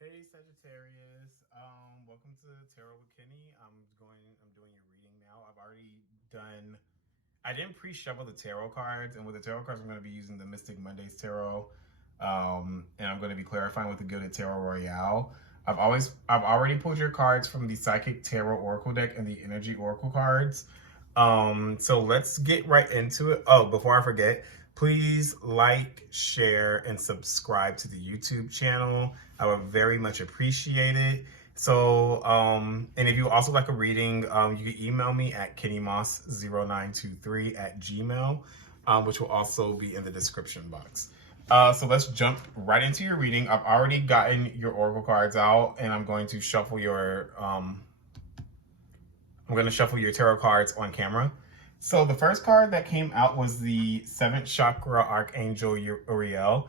Hey Sagittarius, welcome to Tarot with Kenny. I'm doing your reading now. I've already done. I didn't pre-shuffle the tarot cards, and with the tarot cards, I'm going to be using the Mystic Mondays tarot, and I'm going to be clarifying with the Gilded Tarot Royale. I've already pulled your cards from the Psychic Tarot Oracle deck and the Energy Oracle cards. So let's get right into it. Oh, before I forget, please like, share, and subscribe to the YouTube channel. I would very much appreciate it. So, and if you also like a reading, you can email me at kennymoss0923 at gmail, which will also be in the description box. So let's jump right into your reading. I've already gotten your oracle cards out, and I'm going to shuffle your tarot cards on camera. So the first card that came out was the 7th Chakra Archangel Uriel,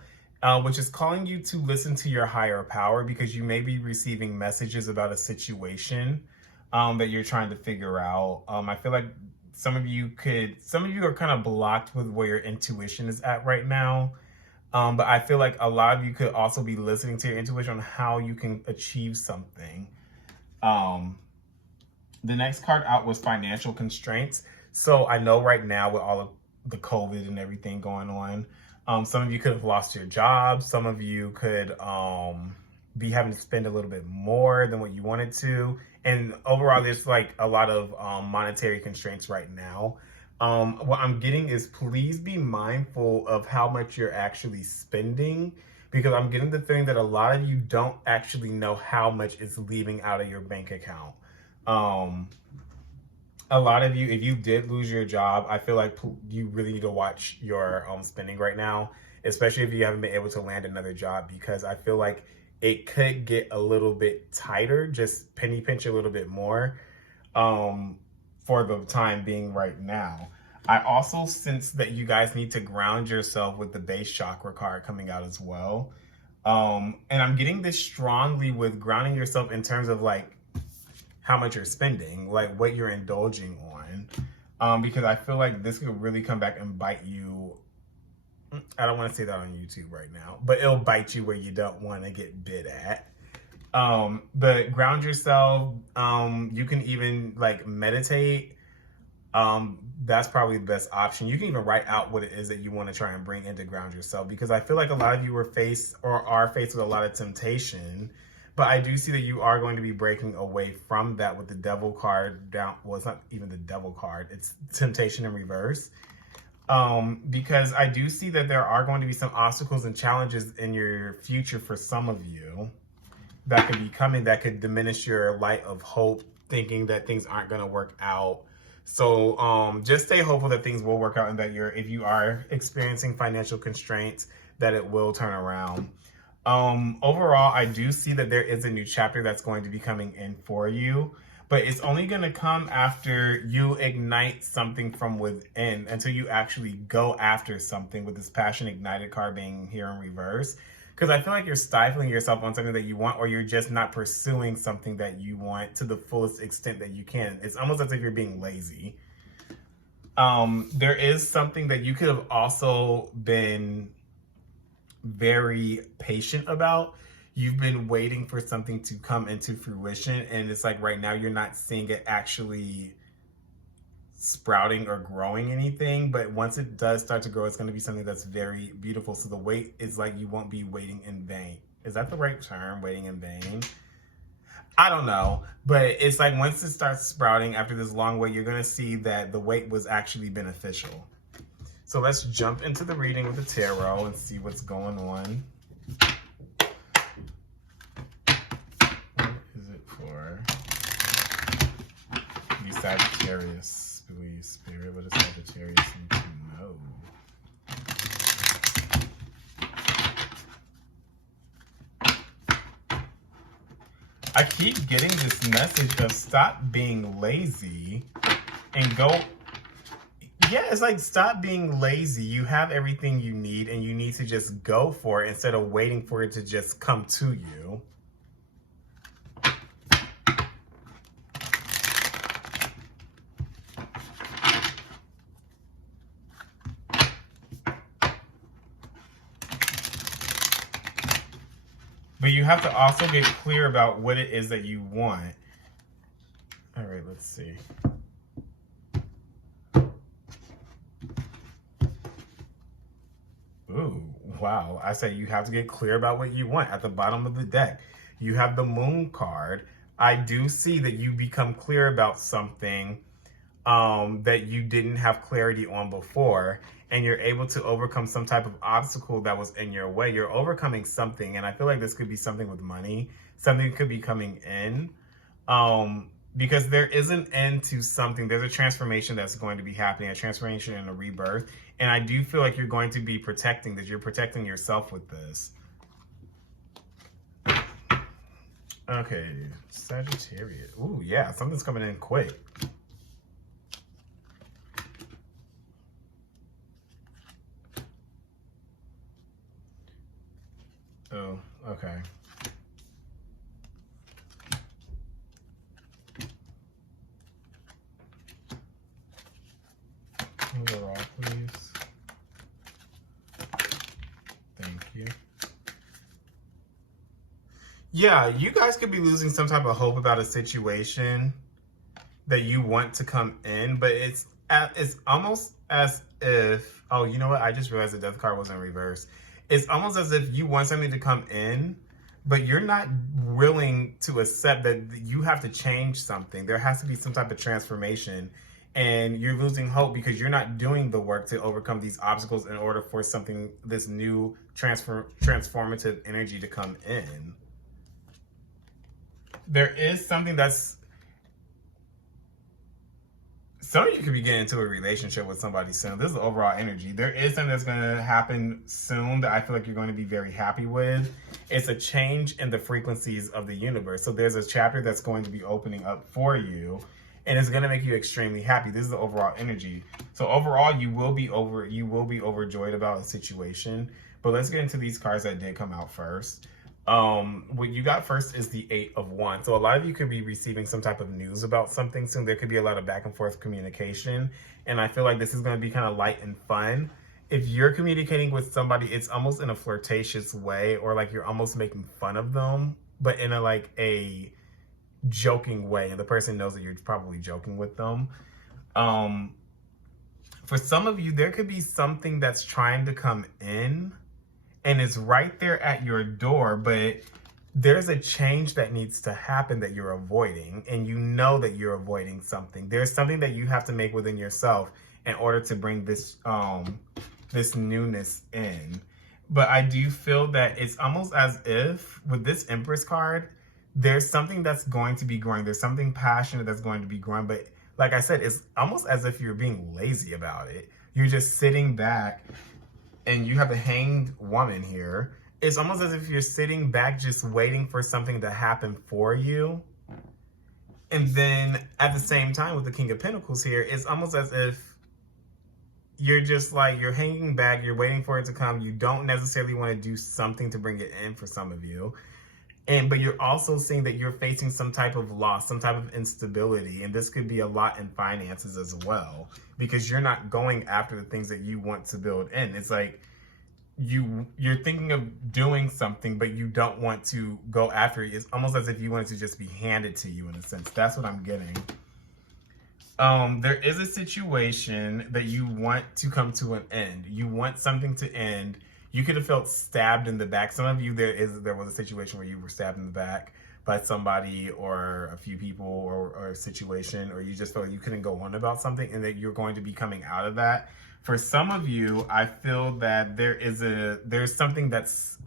which is calling you to listen to your higher power because you may be receiving messages about a situation that you're trying to figure out. I feel like some of you are kind of blocked with where your intuition is at right now. But I feel like a lot of you could also be listening to your intuition on how you can achieve something. The next card out was financial constraints. So I know right now with all of the COVID and everything going on, some of you could have lost your job. Some of you could be having to spend a little bit more than what you wanted to. And overall, there's like a lot of monetary constraints right now. What I'm getting is please be mindful of how much you're actually spending, because I'm getting the feeling that a lot of you don't actually know how much is leaving out of your bank account. A lot of you, if you did lose your job, I feel like you really need to watch your spending right now, especially if you haven't been able to land another job, because I feel like it could get a little bit tighter, just penny pinch a little bit more for the time being right now. I also sense that you guys need to ground yourself with the base chakra card coming out as well. And I'm getting this strongly with grounding yourself in terms of like how much you're spending, like what you're indulging on, because I feel like this could really come back and bite you. I don't want to say that on YouTube right now, but it'll bite you where you don't want to get bit at. But ground yourself. You can even like meditate. That's probably the best option. You can even write out what it is that you want to try and bring in to ground yourself, because I feel like a lot of you are faced with a lot of temptation. But I do see that you are going to be breaking away from that with the devil card down. Well, it's not even the devil card. It's temptation in reverse. Because I do see that there are going to be some obstacles and challenges in your future for some of you that could be coming, that could diminish your light of hope, thinking that things aren't going to work out. So just stay hopeful that things will work out, and that if you are experiencing financial constraints, that it will turn around. Overall, I do see that there is a new chapter that's going to be coming in for you, but it's only going to come after you ignite something from within, until you actually go after something, with this passion ignited card being here in reverse. Because I feel like you're stifling yourself on something that you want, or you're just not pursuing something that you want to the fullest extent that you can. It's almost as if you're being lazy. There is something that you could have also been very patient about. You've been waiting for something to come into fruition, and it's like right now you're not seeing it actually sprouting or growing anything. But once it does start to grow, it's going to be something that's very beautiful. So the wait is like you won't be waiting in vain. Is that the right term? Waiting in vain? I don't know, but it's like once it starts sprouting after this long wait, you're going to see that the wait was actually beneficial. So let's jump into the reading with the tarot and see what's going on. What is it for? The Sagittarius, please, Spirit. What does Sagittarius need to know? I keep getting this message of stop being lazy and go. Yeah, it's like stop being lazy. You have everything you need, and you need to just go for it instead of waiting for it to just come to you. But you have to also get clear about what it is that you want. All right, let's see. Ooh, wow. I say you have to get clear about what you want. At the bottom of the deck, you have the Moon card. I do see that you become clear about something that you didn't have clarity on before, and you're able to overcome some type of obstacle that was in your way. You're overcoming something, and I feel like this could be something with money. Something could be coming in. Because there is an end to something. There's a transformation that's going to be happening, a transformation and a rebirth. And I do feel like you're going to be protecting this. You're protecting yourself with this. Okay, Sagittarius. Ooh, yeah, something's coming in quick. Oh, okay. Overall, please. Thank you. Yeah, you guys could be losing some type of hope about a situation that you want to come in, but it's almost as if, oh, you know what? I just realized the death card was in reverse. It's almost as if you want something to come in, but you're not willing to accept that you have to change something. There has to be some type of transformation, and you're losing hope because you're not doing the work to overcome these obstacles in order for something, this new transformative energy to come in. There is something that's, some of you could be getting into a relationship with somebody soon. This is the overall energy. There is something that's going to happen soon that I feel like you're going to be very happy with. It's a change in the frequencies of the universe. So there's a chapter that's going to be opening up for you, and it's going to make you extremely happy. This is the overall energy. So overall, you will be overjoyed about a situation. But let's get into these cards that did come out first. What you got first is the 8 of Wands. So a lot of you could be receiving some type of news about something soon. There could be a lot of back and forth communication. And I feel like this is going to be kind of light and fun. If you're communicating with somebody, it's almost in a flirtatious way, or like you're almost making fun of them, but in a joking way. And the person knows that you're probably joking with them. For some of you, there could be something that's trying to come in, and it's right there at your door, but there's a change that needs to happen that you're avoiding, and you know that you're avoiding something. There's something that you have to make within yourself in order to bring this this newness in. But I do feel that it's almost as if with this Empress card, there's something that's going to be growing. There's something passionate that's going to be growing. But like I said, it's almost as if you're being lazy about it. You're just sitting back, and you have the Hanged Woman here. It's almost as if you're sitting back just waiting for something to happen for you. And then at the same time with the King of Pentacles here, it's almost as if you're just like, you're hanging back, you're waiting for it to come. You don't necessarily want to do something to bring it in for some of you. But you're also seeing that you're facing some type of loss, some type of instability. And this could be a lot in finances as well, because you're not going after the things that you want to build in. It's like you're thinking of doing something, but you don't want to go after it. It's almost as if you want it to just be handed to you in a sense. That's what I'm getting. There is a situation that you want to come to an end. You want something to end. You could have felt stabbed in the back. Some of you, there was a situation where you were stabbed in the back by somebody or a few people or a situation, or you just felt like you couldn't go on about something, and that you're going to be coming out of that. For some of you, I feel that there's something that's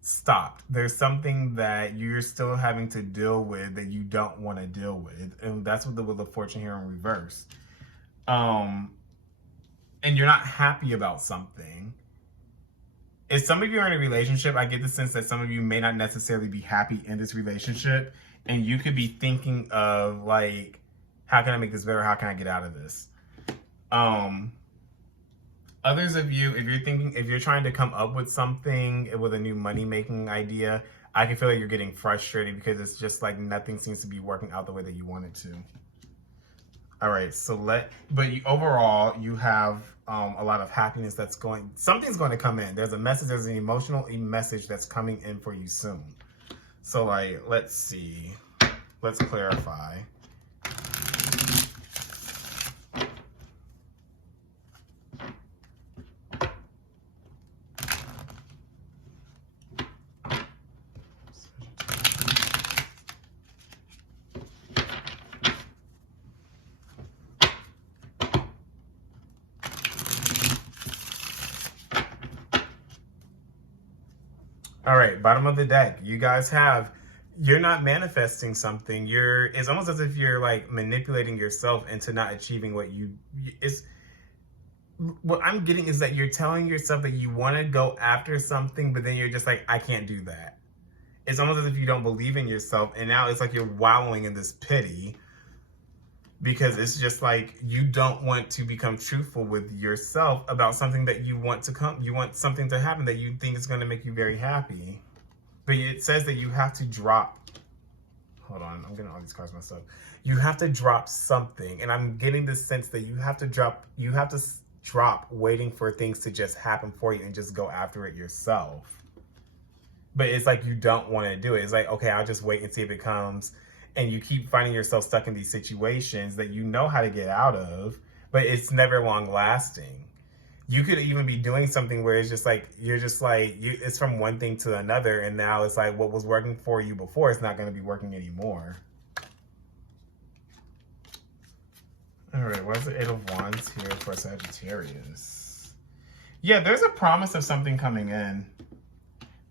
stopped. There's something that you're still having to deal with that you don't want to deal with. And that's what the Wheel of Fortune here in reverse. And you're not happy about something. If some of you are in a relationship, I get the sense that some of you may not necessarily be happy in this relationship, and you could be thinking of like, how can I make this better? How can I get out of this? Others of you, if you're trying to come up with something, with a new money-making idea, I can feel like you're getting frustrated because it's just like nothing seems to be working out the way that you want it to. All right, so overall, you have a lot of happiness something's going to come in. There's a message, there's an emotional message that's coming in for you soon. So like, let's see. Let's clarify. All right, bottom of the deck. You guys have, you're not manifesting something. It's almost as if you're like manipulating yourself into not achieving it's, what I'm getting is that you're telling yourself that you want to go after something, but then you're just like, I can't do that. It's almost as if you don't believe in yourself. And now it's like you're wallowing in this pity because it's just like you don't want to become truthful with yourself about something that you want something to happen that you think is going to make you very happy. But it says that you have to drop, hold on, I'm getting all these cards myself. You have to drop something. And I'm getting this sense that you have to drop waiting for things to just happen for you and just go after it yourself. But it's like you don't want to do it. It's like, okay, I'll just wait and see if it comes. And you keep finding yourself stuck in these situations that you know how to get out of, but it's never long lasting. You could even be doing something where it's just like, it's from one thing to another. And now it's like what was working for you before is not going to be working anymore. All right, what is the Eight of Wands here for Sagittarius? Yeah, there's a promise of something coming in.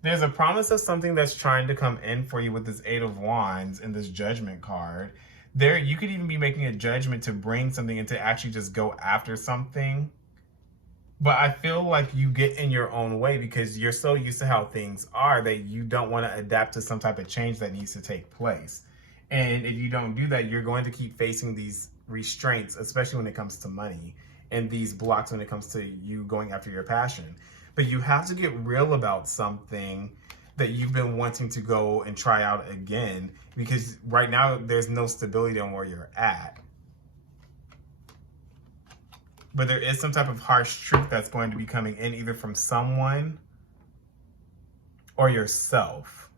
There's a promise of something that's trying to come in for you with this Eight of Wands and this Judgment card. You could even be making a judgment to bring something and to actually just go after something. But I feel like you get in your own way because you're so used to how things are that you don't want to adapt to some type of change that needs to take place. And if you don't do that, you're going to keep facing these restraints, especially when it comes to money, and these blocks when it comes to you going after your passion. But you have to get real about something that you've been wanting to go and try out again, because right now there's no stability on where you're at. But there is some type of harsh truth that's going to be coming in either from someone or yourself.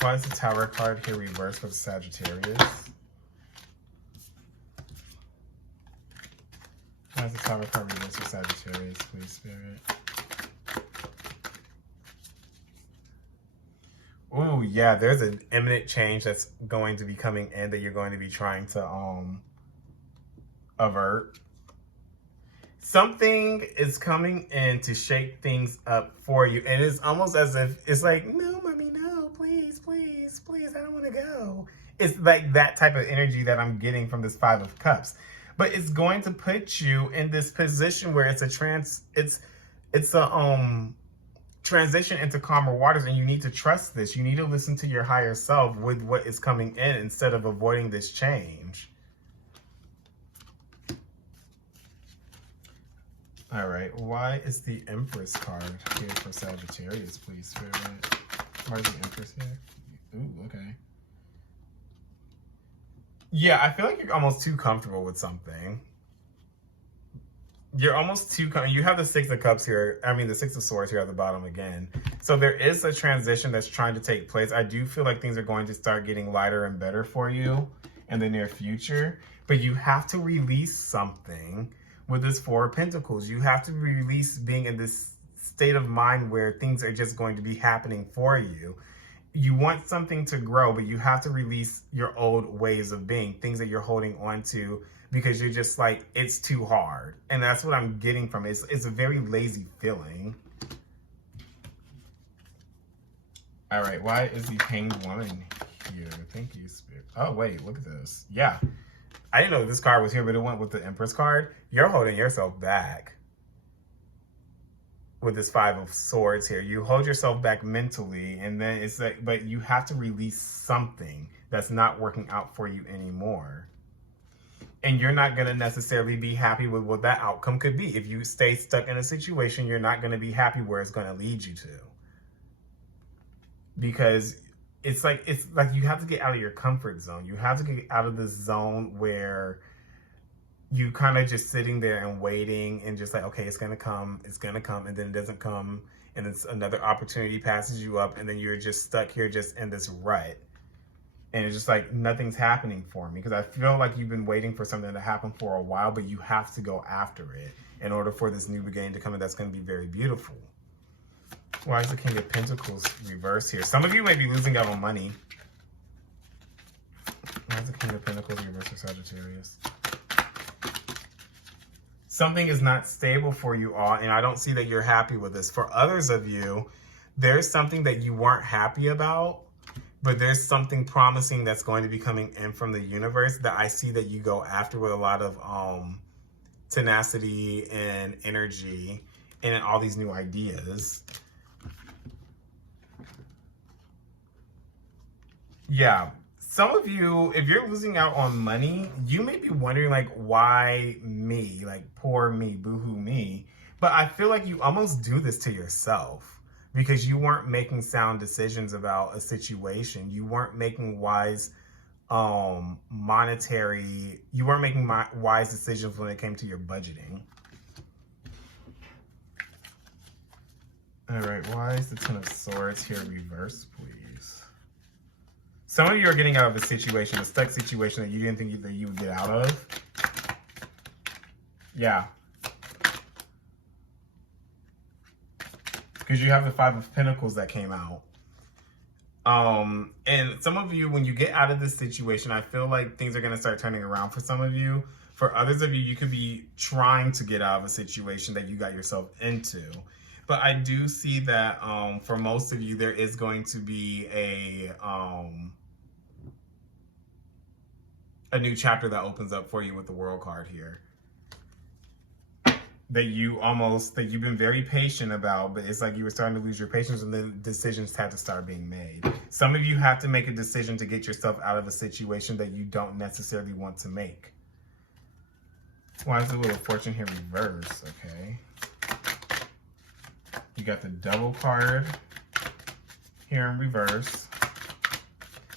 Why is the Tower card here reversed for Sagittarius? Why is the Tower card reversed for Sagittarius, please, Spirit? Oh, yeah, there's an imminent change that's going to be coming in that you're going to be trying to avert. Something is coming in to shake things up for you. And it's almost as if it's like, no, mommy, no, please, please, please, I don't want to go. It's like that type of energy that I'm getting from this Five of Cups. But it's going to put you in this position where it's a transition into calmer waters, and you need to trust this. You need to listen to your higher self with what is coming in instead of avoiding this change. All right, why is the Empress card here for Sagittarius, please, Spirit? Why is the Empress here? Ooh, okay. Yeah, I feel like you're almost too comfortable with something. You're almost too, you have the Six of Cups here. I mean, the Six of Swords here at the bottom again. So there is a transition that's trying to take place. I do feel like things are going to start getting lighter and better for you in the near future. But you have to release something with this Four of Pentacles. You have to release being in this state of mind where things are just going to be happening for you. You want something to grow, but you have to release your old ways of being, things that you're holding on to, because you're just like, it's too hard. And that's what I'm getting from it. It's a very lazy feeling. All right, why is the Hanged Woman here? Thank you, Spirit. Oh, wait, look at this. Yeah, I didn't know this card was here, but it went with the Empress card. You're holding yourself back with this Five of Swords here. You hold yourself back mentally, and then it's like, but you have to release something that's not working out for you anymore. And you're not going to necessarily be happy with what that outcome could be. If you stay stuck in a situation, you're not going to be happy where it's going to lead you to. Because it's like you have to get out of your comfort zone. You have to get out of this zone where you kind of just sitting there and waiting and just like, okay, it's going to come, and then it doesn't come. and then another opportunity passes you up, and then you're just stuck here just in this rut. And it's just like nothing's happening for me because I feel like you've been waiting for something to happen for a while, but you have to go after it in order for this new beginning to come in that's going to be very beautiful. Why is the King of Pentacles reversed here? Some of you may be losing out on money. Why is the King of Pentacles reversed for Sagittarius? Something is not stable for you all, and I don't see that you're happy with this. For others of you, there's something that you weren't happy about, but there's something promising that's going to be coming in from the universe that I see that you go after with a lot of tenacity and energy and all these new ideas. Yeah. Some of you, if you're losing out on money, you may be wondering, like, why me? Like, poor me, boohoo me. But I feel like you almost do this to yourself because you weren't making sound decisions about a situation. You weren't making wise wise decisions when it came to your budgeting. All right, why is the Ten of Swords here reversed, please? Some of you are getting out of a situation, a stuck situation that you didn't think that you would get out of. Yeah. Because you have the Five of Pentacles that came out. And some of you, when you get out of this situation, I feel like things are going to start turning around for some of you. For others of you, you could be trying to get out of a situation that you got yourself into. But I do see that for most of you, there is going to be a new chapter that opens up for you with the World card here. That you've been very patient about, but it's like you were starting to lose your patience and then decisions had to start being made. Some of you have to make a decision to get yourself out of a situation that you don't necessarily want to make. Why is the Wheel of Fortune here reversed? Okay. You got the Double card here in reverse.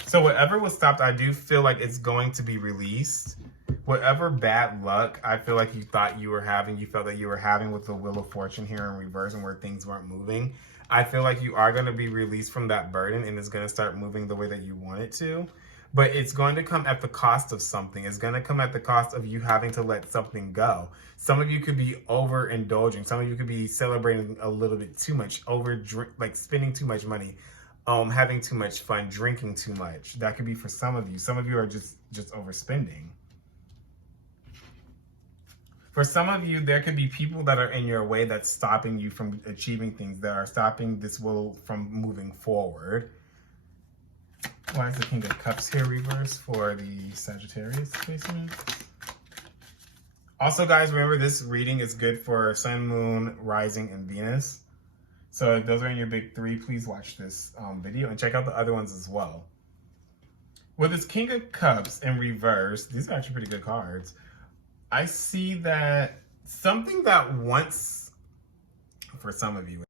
So whatever was stopped, I do feel like it's going to be released. Whatever bad luck I feel like you thought you were having, you felt that you were having with the Wheel of Fortune here in reverse and where things weren't moving, I feel like you are going to be released from that burden and it's going to start moving the way that you want it to. But it's going to come at the cost of something. It's going to come at the cost of you having to let something go. Some of you could be overindulging. Some of you could be celebrating a little bit too much, like spending too much money, having too much fun, drinking too much. That could be for some of you. Some of you are just overspending. For some of you, there could be people that are in your way that's stopping you from achieving things, that are stopping this will from moving forward. Why is the King of Cups here reversed for the Sagittarius placement? Also, guys, remember this reading is good for Sun, Moon, Rising, and Venus. So if those are in your big three, please watch this video and check out the other ones as well. With this King of Cups in reverse, these are actually pretty good cards. I see that something that once, for some of you,